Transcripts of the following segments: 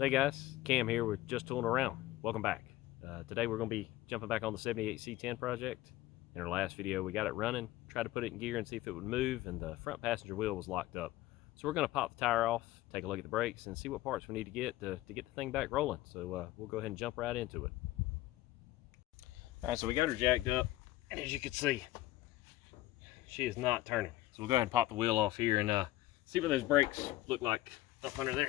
Hey guys, Cam here with Just Tooling Around. Welcome back. Today we're going to be jumping back on the 78 C10 project. In our last video we got it running, tried to put it in gear and see if it would move, and the front passenger wheel was locked up. So we're going to pop the tire off, take a look at the brakes, and see what parts we need to get the thing back rolling. So we'll go ahead and jump right into it. Alright, so we got her jacked up, and as you can see, she is not turning. So we'll go ahead and pop the wheel off here and see what those brakes look like up under there.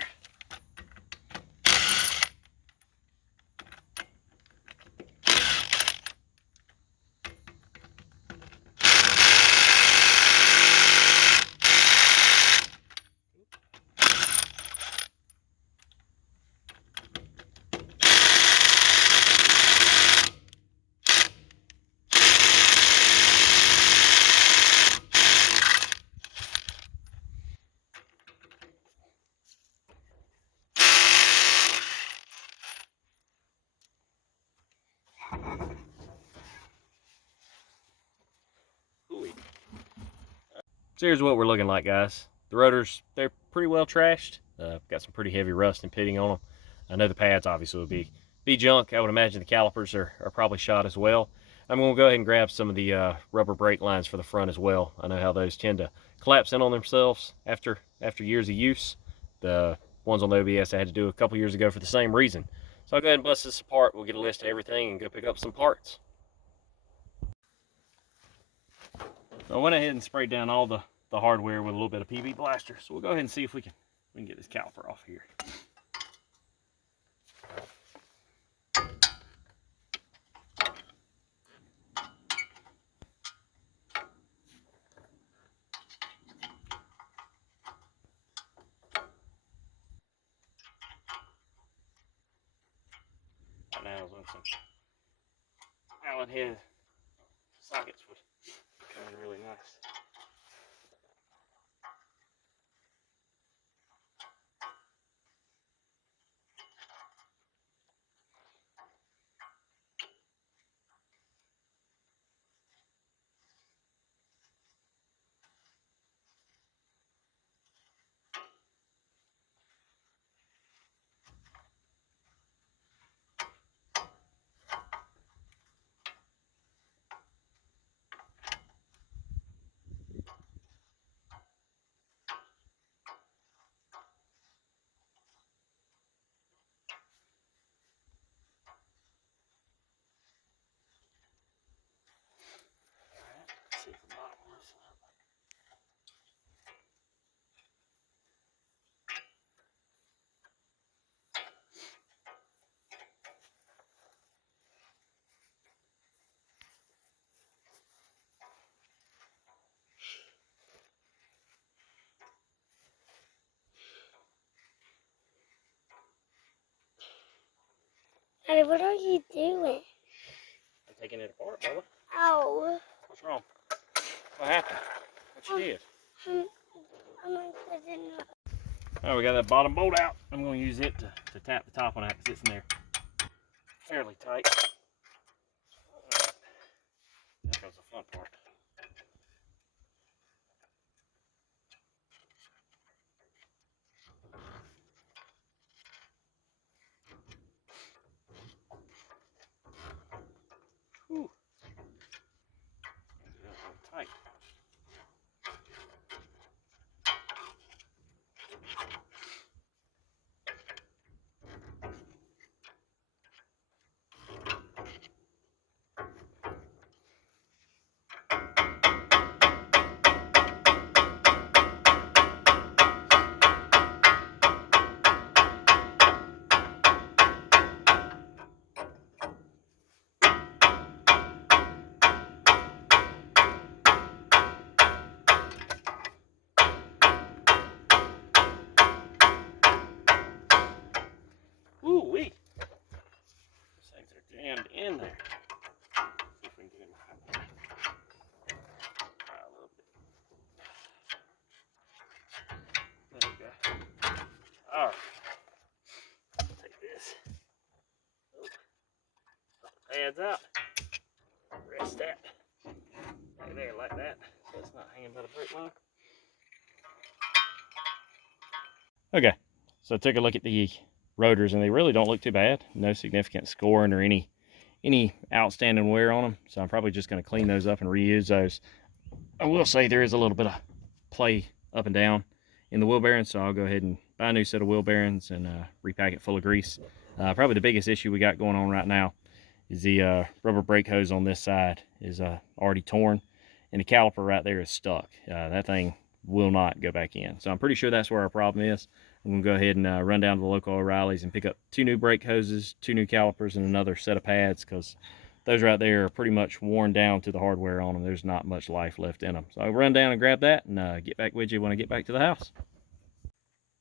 So here's what we're looking like, guys. The rotors, they're pretty well trashed. Got some pretty heavy rust and pitting on them. I know the pads obviously would be junk. I would imagine the calipers are probably shot as well. I'm going to go ahead and grab some of the rubber brake lines for the front as well. I know how those tend to collapse in on themselves after years of use. The ones on the OBS I had to do a couple years ago for the same reason. So I'll go ahead and bust this apart. We'll get a list of everything and go pick up some parts. So I went ahead and sprayed down all the hardware with a little bit of PB Blaster. So we'll go ahead and see if we can get this caliper off here. Right now, some Allen head sockets would come in really nice. Let's see if the bottom will loosen up. Daddy, what are you doing? I'm taking it apart, Bella. Ow. What's wrong? What happened? What you did? I'm not good enough. Oh, we got that bottom bolt out. I'm going to use it to tap the top on that because it's in there fairly tight. That goes the fun part. Whew. That's a little tight. Ooh-wee. Those things are jammed in there. See if we can get them out. Try a little bit. There we go. All right. Take this. Put the pads out. Rest that. Right there, like that. So it's not hanging by the brake line. Okay, so take a look at the rotors, and they really don't look too bad. No significant scoring or any outstanding wear on them. So I'm probably just going to clean those up and reuse those. I will say there is a little bit of play up and down in the wheel bearings, so I'll go ahead and buy a new set of wheel bearings and repack it full of grease. Probably the biggest issue we got going on right now is the rubber brake hose on this side is already torn, and the caliper right there is stuck. That thing will not go back in. So I'm pretty sure that's where our problem is. I'm gonna go ahead and run down to the local O'Reilly's and pick up 2 new brake hoses, 2 new calipers, and another set of pads, because those right there are pretty much worn down to the hardware on them. There's not much life left in them. So I'll run down and grab that and get back with you when I get back to the house.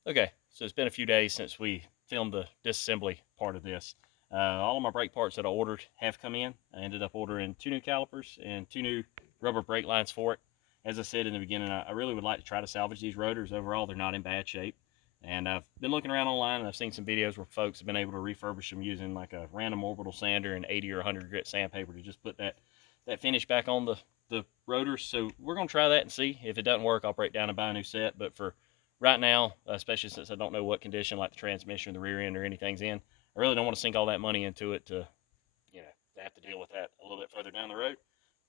Okay, so it's been a few days since we filmed the disassembly part of this. All of my brake parts that I ordered have come in. I ended up ordering 2 new calipers and 2 new rubber brake lines for it. As I said in the beginning, I really would like to try to salvage these rotors. Overall, they're not in bad shape. And I've been looking around online, and I've seen some videos where folks have been able to refurbish them using like a random orbital sander and 80 or 100 grit sandpaper to just put that finish back on the rotors. So we're going to try that and see. If it doesn't work, I'll break down and buy a new set. But for right now, especially since I don't know what condition like the transmission or the rear end or anything's in, I really don't want to sink all that money into it to, to have to deal with that a little bit further down the road.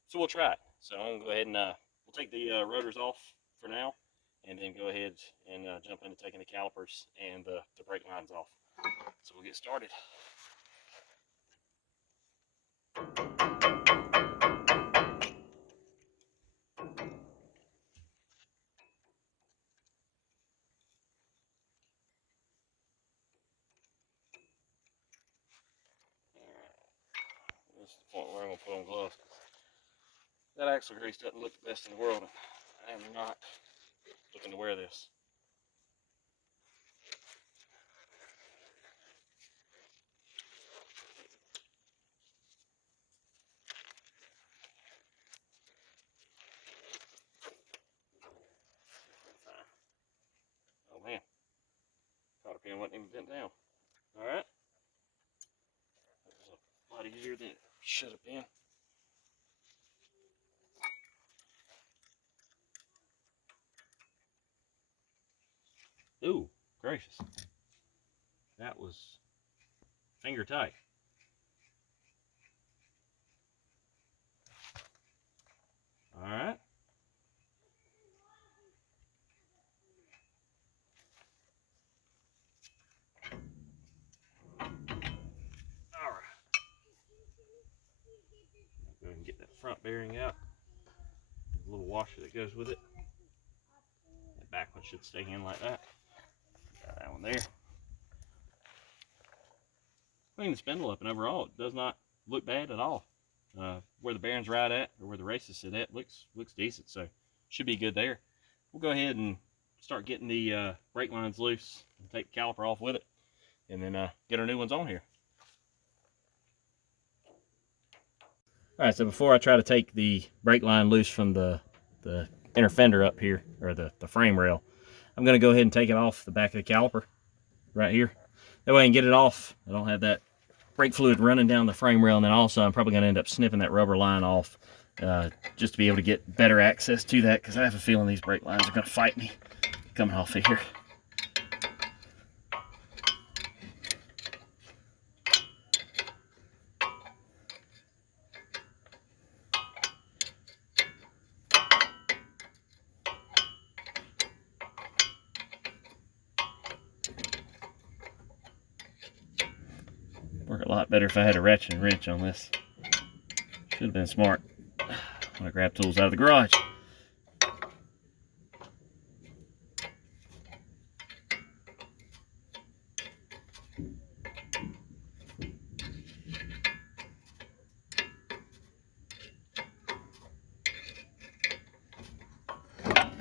So we'll try it. So I'm going to go ahead and we'll take the rotors off for now, and then go ahead and jump into taking the calipers and the brake lines off. So we'll get started. This is the point where I'm going to put on gloves. That axle grease doesn't look the best in the world. I am not looking to wear this. Oh man, cotter pin wasn't even bent down. All right, that was a lot easier than it should have been. Ooh, gracious. That was finger tight. All right. All right. Go ahead and get that front bearing out. There's a little washer that goes with it. That back one should stay in like that. Got that one there. Clean the spindle up, and overall it does not look bad at all. Where the bearing's right at, or where the races sit at, looks decent, so should be good there. We'll go ahead and start getting the brake lines loose and take the caliper off with it, and then get our new ones on here. All right, so before I try to take the brake line loose from the inner fender up here, or the frame rail, I'm going to go ahead and take it off the back of the caliper right here. That way I can get it off. I don't have that brake fluid running down the frame rail, and then also I'm probably going to end up snipping that rubber line off just to be able to get better access to that, because I have a feeling these brake lines are going to fight me coming off of here. Work a lot better if I had a ratchet and wrench on this. Should have been smart when I grabbed tools out of the garage.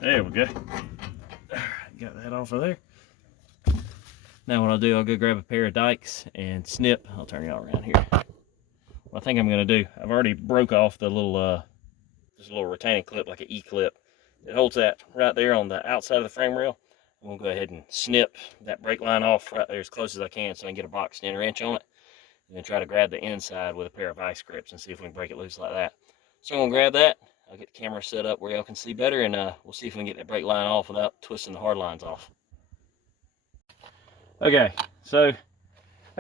There we go. Got that off of there. Now what I'll do, I'll go grab a pair of dikes and snip. I'll turn y'all around here. What I think I'm going to do, I've already broke off the little, just a little retaining clip, like an E-clip. It holds that right there on the outside of the frame rail. I'm going to go ahead and snip that brake line off right there as close as I can, so I can get a box 10 wrench on it, and then try to grab the inside with a pair of vice grips and see if we can break it loose like that. So I'm going to grab that. I'll get the camera set up where y'all can see better, and we'll see if we can get that brake line off without twisting the hard lines off. Okay, so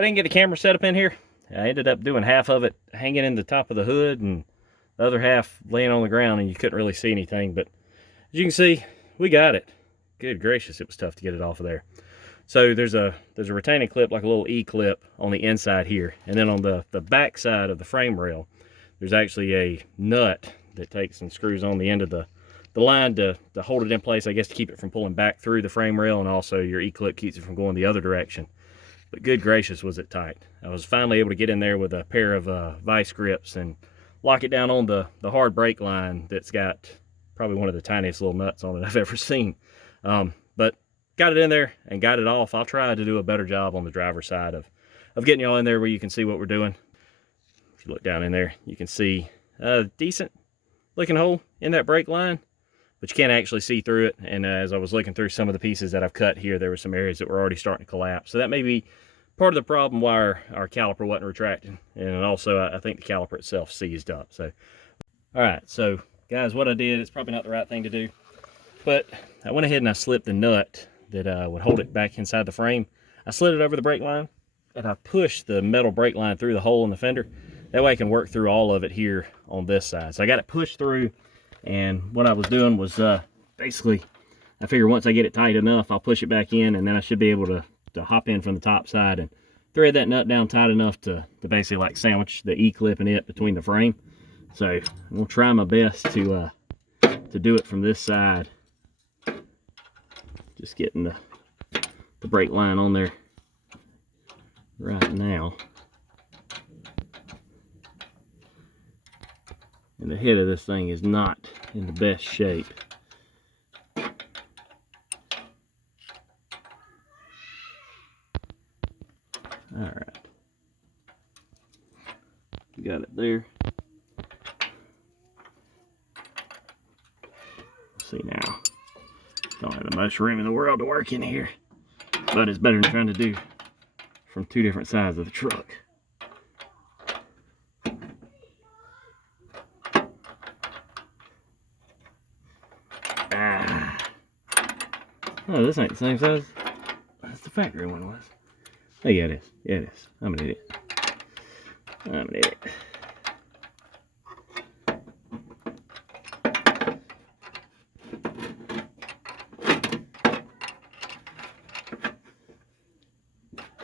I didn't get the camera set up in here. I ended up doing half of it hanging in the top of the hood and the other half laying on the ground, and you couldn't really see anything. But as you can see, we got it. Good gracious, it was tough to get it off of there. So there's a retaining clip, like a little E-clip on the inside here. And then on the back side of the frame rail, there's actually a nut that takes and screws on the end of the line to hold it in place, I guess, to keep it from pulling back through the frame rail, and also your E-clip keeps it from going the other direction. But good gracious, was it tight. I was finally able to get in there with a pair of vice grips and lock it down on the hard brake line that's got probably one of the tiniest little nuts on it I've ever seen. But got it in there and got it off. I'll try to do a better job on the driver's side of getting y'all in there where you can see what we're doing. If you look down in there, you can see a decent looking hole in that brake line, but you can't actually see through it. And as I was looking through some of the pieces that I've cut here, there were some areas that were already starting to collapse. So that may be part of the problem why our caliper wasn't retracting. And also, I think the caliper itself seized up. So, all right, so guys, what I did, it's probably not the right thing to do, but I went ahead and I slipped the nut that would hold it back inside the frame. I slid it over the brake line, and I pushed the metal brake line through the hole in the fender. That way I can work through all of it here on this side. So I got it pushed through, and what I was doing was basically, I figure once I get it tight enough, I'll push it back in, and then I should be able to hop in from the top side and thread that nut down tight enough to basically like sandwich the E-clip and it between the frame. So I'm gonna try my best to do it from this side. Just getting the brake line on there right now. And the head of this thing is not in the best shape. Alright. Got it there. Let's see now. Don't have the most room in the world to work in here, but it's better than trying to do from two different sides of the truck. Oh, this ain't the same size as the factory one was. Oh yeah, it is. Yeah, it is. I'm an idiot. I'm an idiot.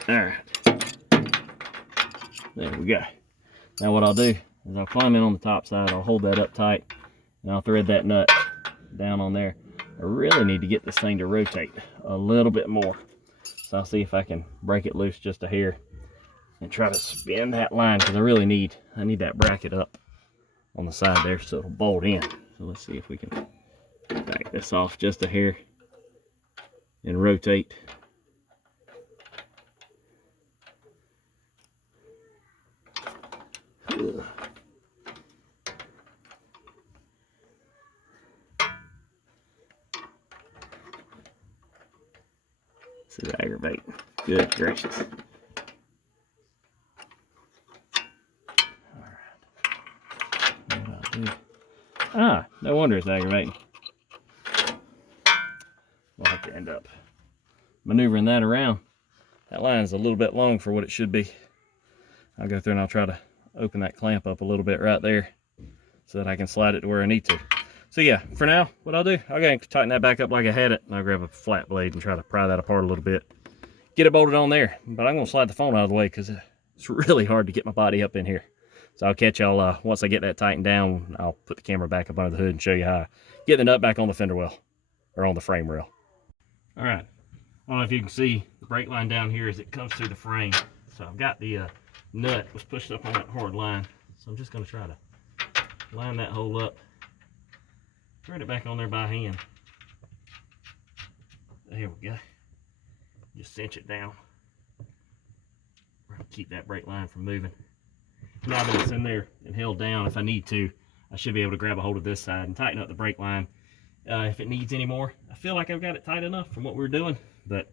Alright. There we go. Now what I'll do is I'll climb in on the top side, I'll hold that up tight, and I'll thread that nut down on there. I really need to get this thing to rotate a little bit more. So I'll see if I can break it loose just a hair and try to spin that line, because I need that bracket up on the side there so it'll bolt in. So let's see if we can back this off just a hair and rotate. Ugh. This is aggravating. Good gracious. Alright. What I'll do. Ah, no wonder it's aggravating. We'll have to end up maneuvering that around. That line is a little bit long for what it should be. I'll go through and I'll try to open that clamp up a little bit right there so that I can slide it to where I need to. So yeah, for now, what I'll do, I'll go and tighten that back up like I had it, and I'll grab a flat blade and try to pry that apart a little bit. Get it bolted on there, but I'm gonna slide the phone out of the way because it's really hard to get my body up in here. So I'll catch y'all once I get that tightened down. I'll put the camera back up under the hood and show you how I get the nut back on the fender well, or on the frame rail. All right, I don't know if you can see the brake line down here as it comes through the frame. So I've got the nut was pushed up on that hard line. So I'm just gonna try to line that hole up, thread it back on there by hand. There we go. Just cinch it down. Keep that brake line from moving. Now that it's in there and held down, if I need to, I should be able to grab a hold of this side and tighten up the brake line if it needs any more. I feel like I've got it tight enough from what we're doing, but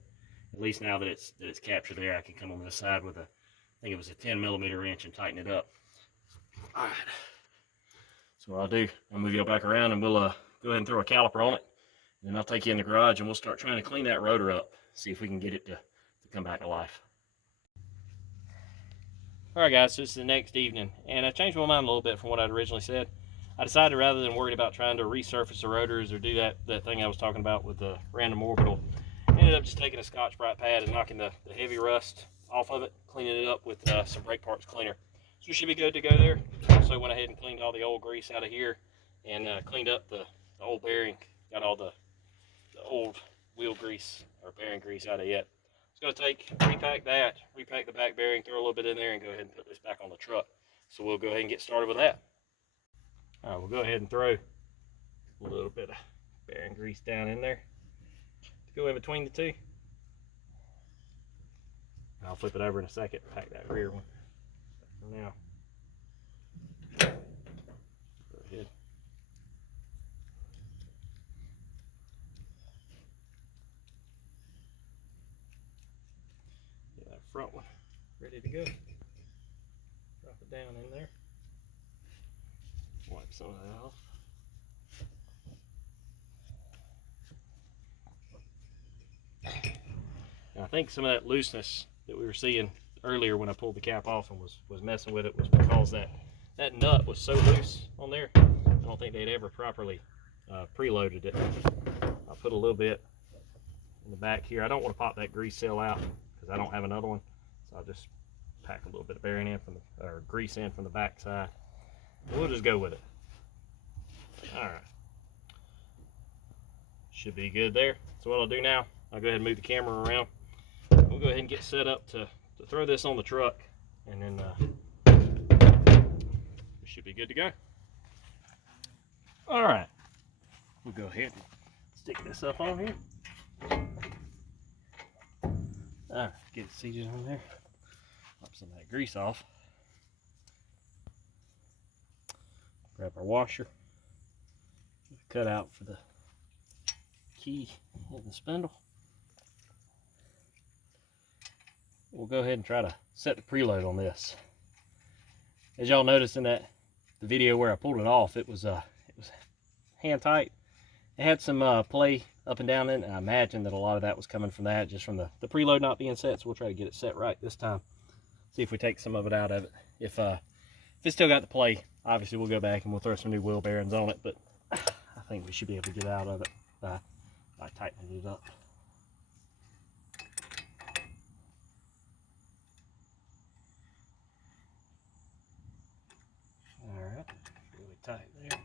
at least now that it's captured there, I can come on this side with I think it was a 10mm wrench and tighten it up. All right. So what I'll do, I'll move you back around and we'll go ahead and throw a caliper on it. And then I'll take you in the garage and we'll start trying to clean that rotor up. See if we can get it to come back to life. Alright guys, so it's the next evening, and I changed my mind a little bit from what I'd originally said. I decided rather than worried about trying to resurface the rotors or do that thing I was talking about with the random orbital, I ended up just taking a Scotch-Brite pad and knocking the heavy rust off of it, cleaning it up with some brake parts cleaner. So we should be good to go there. Also went ahead and cleaned all the old grease out of here and cleaned up the old bearing, got all the old wheel grease or bearing grease out of it. It's going to repack that, repack the back bearing, throw a little bit in there, and go ahead and put this back on the truck. So we'll go ahead and get started with that. All right, we'll go ahead and throw a little bit of bearing grease down in there to go in between the two. I'll flip it over in a second and pack that rear one. For now, go ahead. Get that front one ready to go. Drop it down in there. Wipe some of that off. And I think some of that looseness that we were seeing earlier when I pulled the cap off and was messing with it was because that nut was so loose on there. I don't think they'd ever properly preloaded it. I'll put a little bit in the back here. I don't want to pop that grease seal out because I don't have another one, so I'll just pack a little bit of bearing in from the, or grease in from the back side. We'll just go with it. All right, should be good there. So what I'll do now, I'll go ahead and move the camera around. We'll go ahead and get set up to throw this on the truck, and then we should be good to go. All right, we'll go ahead and stick this up on here. All right, get it seated on there. Wipe some of that grease off. Grab our washer. Cut out for the key and the spindle. We'll go ahead and try to set the preload on this. As y'all noticed in the video where I pulled it off, it was hand tight. It had some play up and down in it, and I imagine that a lot of that was coming from that, just from the preload not being set. So we'll try to get it set right this time. See if we take some of it out of it. If it's still got the play, obviously we'll go back and we'll throw some new wheel bearings on it, but I think we should be able to get out of it by tightening it up. All right, really tight there.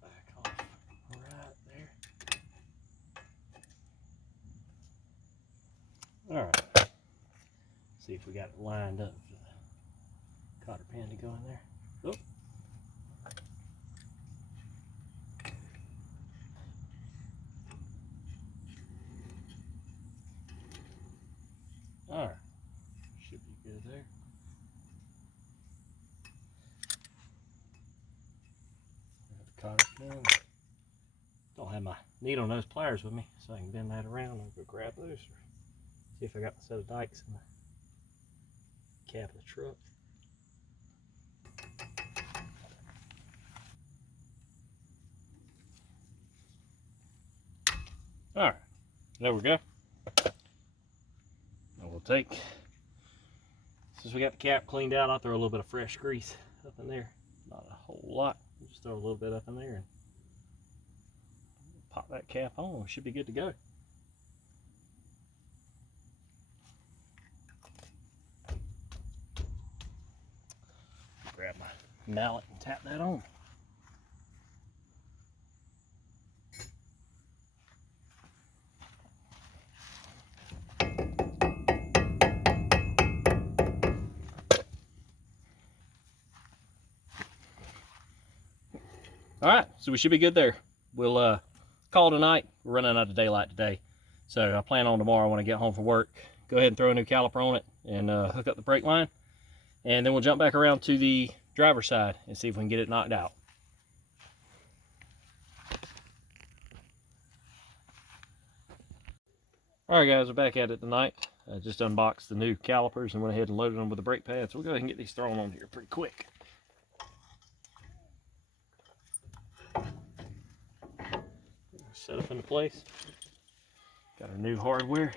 Back off right there. All right, see if we got it lined up for the cotter pin to go in there. Oh. All right, should be good there. Cotter pin. Don't have my needle nose pliers with me, so I can bend that around and go grab those. Or see if I got the set of dikes in the cab of the truck. All right, there we go. And we'll take, since we got the cap cleaned out, I'll throw a little bit of fresh grease up in there. Not a whole lot. Just throw a little bit up in there and pop that cap on. We should be good to go. Grab my mallet and tap that on. All right, so we should be good there. We'll call tonight. We're running out of daylight today, so I plan on tomorrow when I get home from work, go ahead and throw a new caliper on it and hook up the brake line, and then we'll jump back around to the driver's side and see if we can get it knocked out. All right, guys, we're back at it tonight. I just unboxed the new calipers and went ahead and loaded them with the brake pads. So we'll go ahead and get these thrown on here pretty quick. Set up into place. Got our new hardware.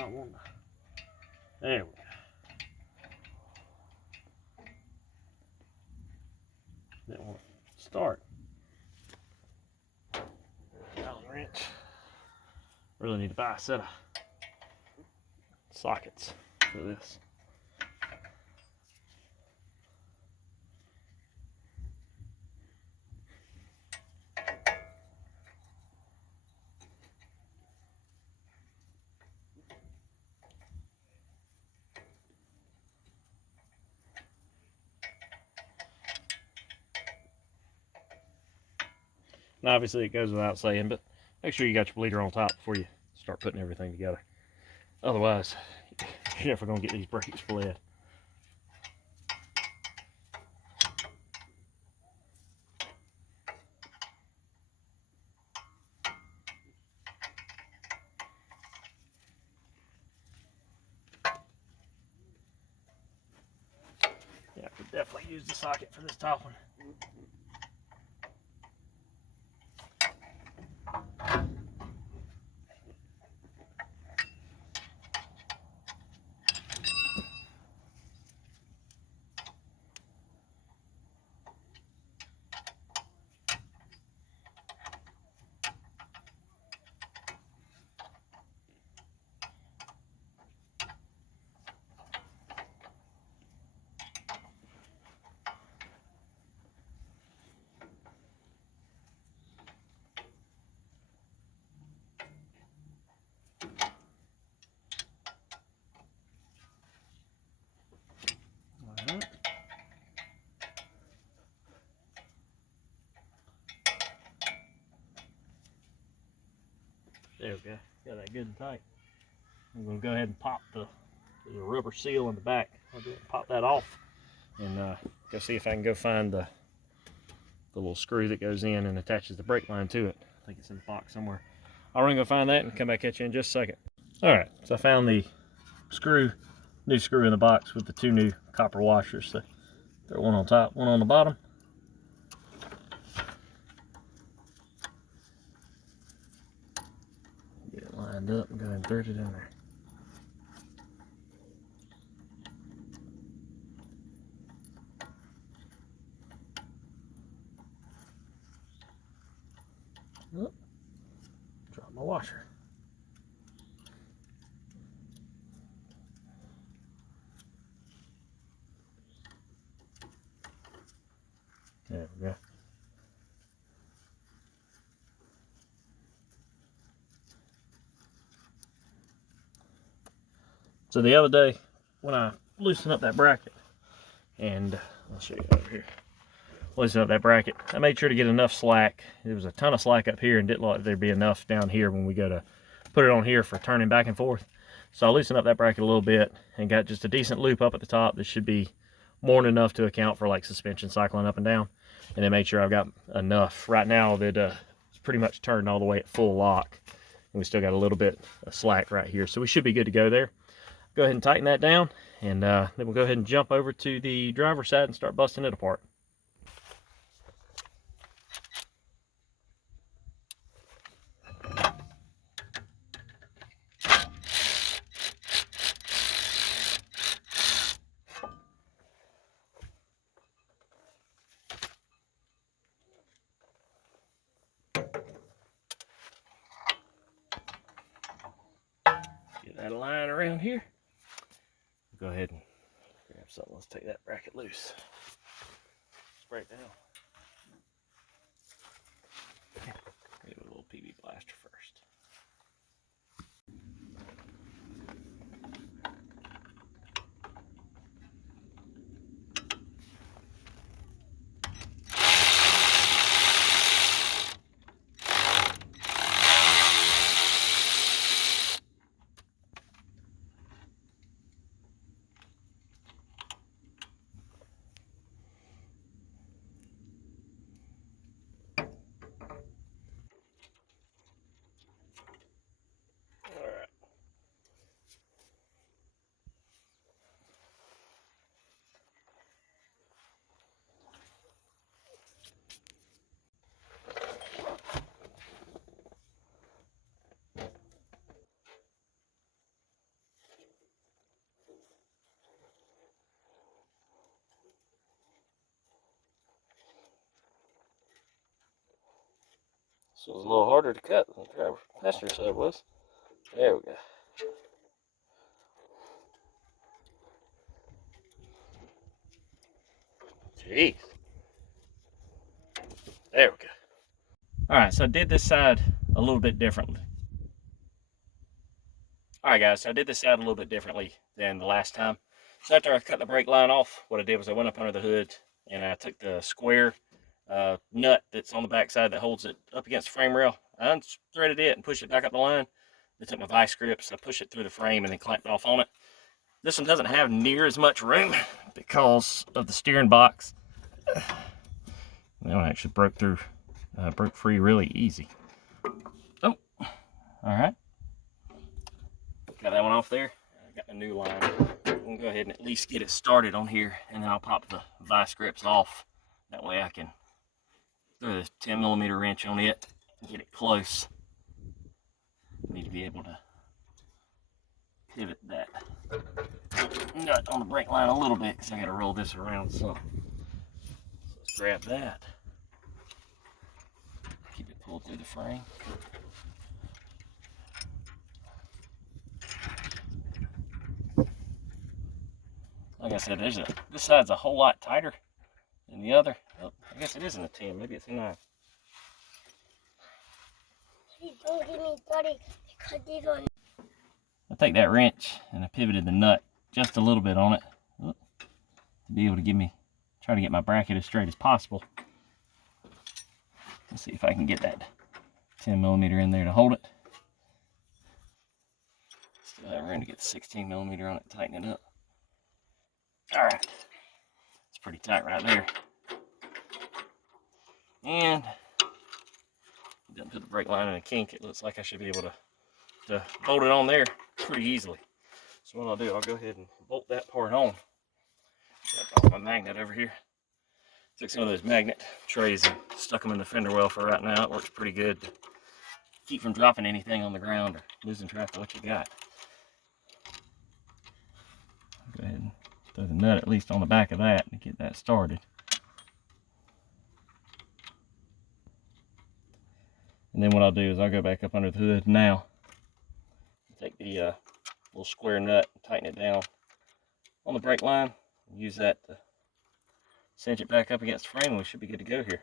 not wanting to. There we go. Didn't want to start. Allen wrench. Really need to buy a set of sockets for this. And obviously it goes without saying, but make sure you got your bleeder on top before you start putting everything together. Otherwise, you're never going to get these brakes bled. Yeah, I could definitely use the socket for this top one. Alright. There we go. Got that good and tight. I'm going to go ahead and pop there's a rubber seal in the back. I'll go ahead and pop that off and go see if I can go find the little screw that goes in and attaches the brake line to it. I think it's in the box somewhere. I'll run and go find that and come back at you in just a second. Alright, so I found the new screw in the box with the two new copper washers. So throw one on top, one on the bottom. Get it lined up and go ahead and thread it in there. Oh, drop my washer. There we go. So the other day, when I loosened up that bracket, and I'll show you over here, loosen up that bracket, I made sure to get enough slack. There was a ton of slack up here and didn't look like there'd be enough down here when we go to put it on here for turning back and forth. So I loosened up that bracket a little bit and got just a decent loop up at the top that should be more than enough to account for like suspension cycling up and down. And then made sure I've got enough. Right now that it's pretty much turned all the way at full lock. And we still got a little bit of slack right here. So we should be good to go there. Go ahead and tighten that down, and then we'll go ahead and jump over to the driver's side and start busting it apart. Get that line around here. Go ahead and grab something. Let's take that bracket loose. Spray it down. Give it a little PB blaster first. So it was a little harder to cut than the driver passenger side was. There we go. Jeez. There we go. Alright, so I did this side a little bit differently. Alright guys, so I did this side a little bit differently than the last time. So after I cut the brake line off, what I did was I went up under the hood and I took the square nut that's on the back side that holds it up against the frame rail. I unthreaded it and pushed it back up the line. I took my vice grips, I pushed it through the frame and then clamped it off on it. This one doesn't have near as much room because of the steering box. That one actually broke free really easy. Oh, all right. Got that one off there. I got the new line. I'm gonna go ahead and at least get it started on here, and then I'll pop the vice grips off. That way I can throw this 10mm wrench on it and get it close. I need to be able to pivot that nut on the brake line a little bit because I got to roll this around some. So let's grab that. Keep it pulled through the frame. Like I said, this side's a whole lot tighter than the other. Oh, I guess it isn't a 10, maybe it's a 9. Don't give me 30 because they don't. I take that wrench and I pivoted the nut just a little bit on it to be able to try to get my bracket as straight as possible. Let's see if I can get that 10mm in there to hold it. Still have room to get the 16mm on it and tighten it up. All right, it's pretty tight right there. And didn't put the brake line in a kink. It looks like I should be able to bolt it on there pretty easily. So what I'll do, I'll go ahead and bolt that part on. Got off my magnet over here. Took some of those magnet trays and stuck them in the fender well for right now. It works pretty good to keep from dropping anything on the ground or losing track of what you got. Go ahead and throw the nut at least on the back of that and get that started. And then what I'll do is I'll go back up under the hood now, take the little square nut and tighten it down on the brake line, and use that to cinch it back up against the frame, and we should be good to go here.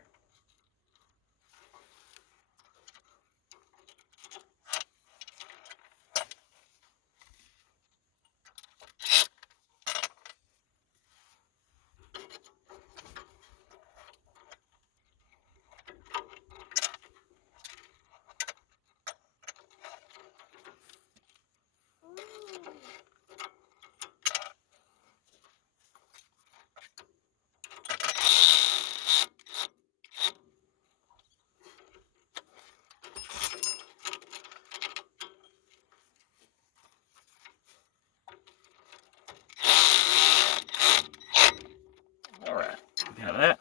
Got that.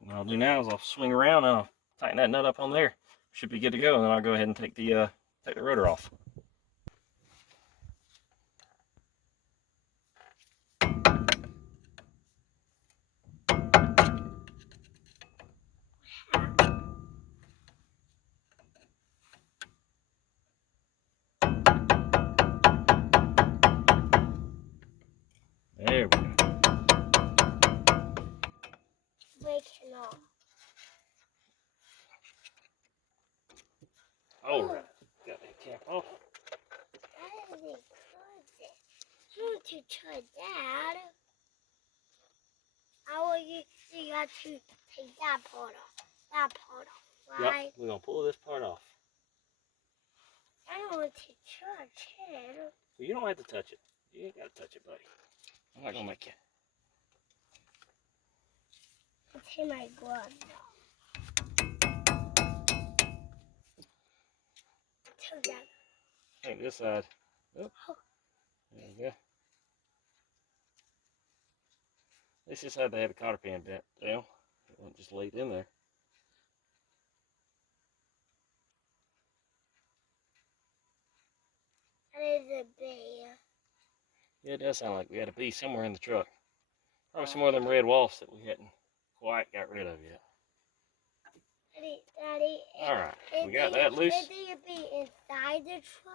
What I'll do now is I'll swing around and I'll tighten that nut up on there. Should be good to go, and then I'll go ahead and take the rotor off. There we go. Breaking off. Alright, got that cap off. That is a closet. I want to try that. I want you got to take that part off. That part off, right? Yep, we're going to pull this part off. I don't want to touch it. Well, you don't have to touch it. You ain't got to touch it, buddy. I'm not going to make you. I'll take my glove off. Together. I think this side. Oh, there we go. At least this side they had a cotter pin bent down. It wasn't just laid in there. That is a bee. Yeah, it does sound like we had a bee somewhere in the truck. Probably some more of them red wasps that we hadn't quite got rid of yet. Daddy, All right, we got that loose. Is it be inside the truck?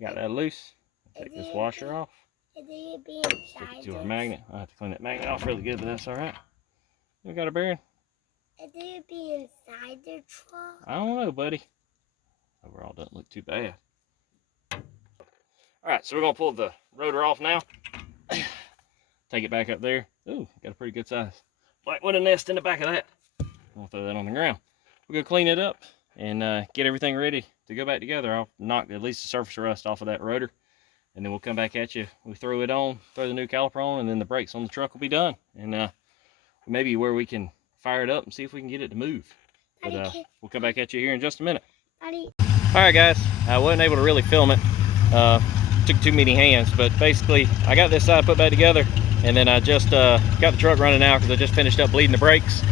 Got that loose. Take this washer off. Is it be Stick inside it to our magnet. I have to clean that magnet off really good, but that's all right. You got a bearing? Is it be inside the truck? I don't know, buddy. Overall, doesn't look too bad. All right, so we're gonna pull the rotor off now. Take it back up there. Ooh, got a pretty good size blackwood nest in the back of that. I'll throw that on the ground. We're gonna clean it up and get everything ready to go back together. I'll knock at least the surface rust off of that rotor, and then we'll come back at you. We throw it on, throw the new caliper on, and then the brakes on the truck will be done. And maybe where we can fire it up and see if we can get it to move. But we'll come back at you here in just a minute. Daddy. All right, guys, I wasn't able to really film it. Took too many hands, but basically I got this side put back together, and then I just got the truck running now because I just finished up bleeding the brakes.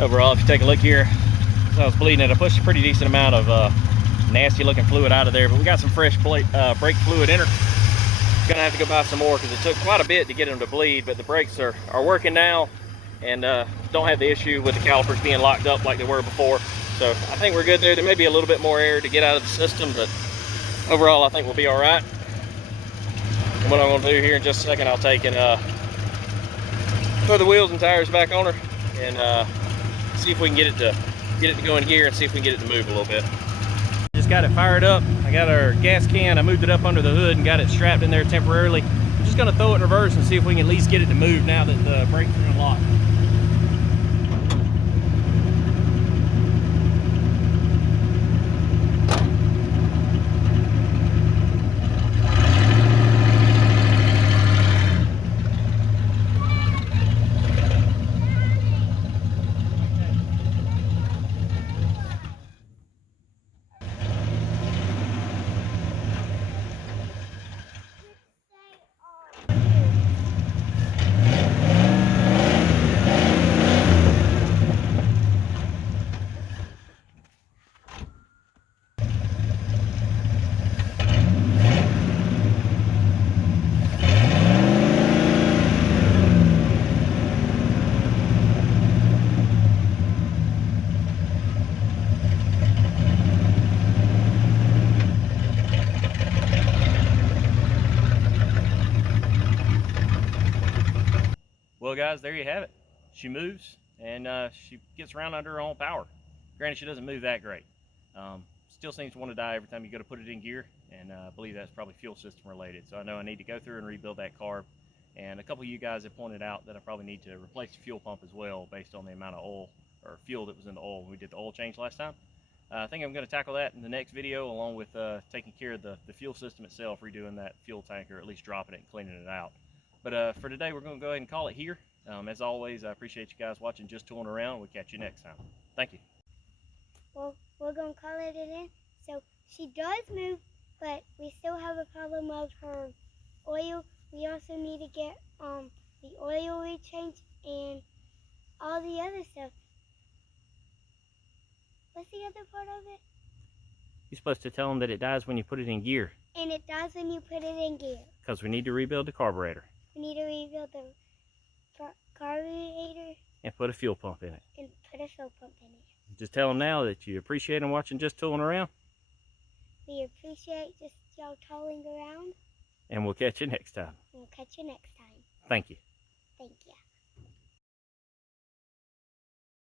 Overall, if you take a look here, as I was bleeding it, I pushed a pretty decent amount of nasty looking fluid out of there, but we got some fresh brake fluid in her. Gonna have to go buy some more because it took quite a bit to get them to bleed, but the brakes are working now, and don't have the issue with the calipers being locked up like they were before. So I think we're good there. There may be a little bit more air to get out of the system, but overall I think we'll be all right. And what I'm gonna do here in just a second, I'll take and throw the wheels and tires back on her and see if we can get it to go in gear and see if we can get it to move a little bit. Just got it fired up. I got our gas can, I moved it up under the hood and got it strapped in there temporarily. I'm just gonna throw it in reverse and see if we can at least get it to move now that the brakes are unlocked. Well, guys, there you have it. She moves and she gets around under her own power. Granted, she doesn't move that great. Still seems to want to die every time you go to put it in gear, and I believe that's probably fuel system related. So I know I need to go through and rebuild that carb. And a couple of you guys have pointed out that I probably need to replace the fuel pump as well based on the amount of oil or fuel that was in the oil when we did the oil change last time. I think I'm going to tackle that in the next video, along with taking care of the fuel system itself, redoing that fuel tank, or at least dropping it and cleaning it out. But for today, we're going to go ahead and call it here. As always, I appreciate you guys watching Just Tooling Around. We'll catch you next time. Thank you. Well, we're going to call it in. So she does move, but we still have a problem of her oil. We also need to get the oil rechanged and all the other stuff. What's the other part of it? You're supposed to tell them that it dies when you put it in gear. And it does when you put it in gear. Because we need to rebuild the carburetor. We need to rebuild the carburetor. And put a fuel pump in it. And put a fuel pump in it. Just tell them now that you appreciate them watching Just Tooling Around. We appreciate just y'all tooling around. And we'll catch you next time. We'll catch you next time. Thank you. Thank you.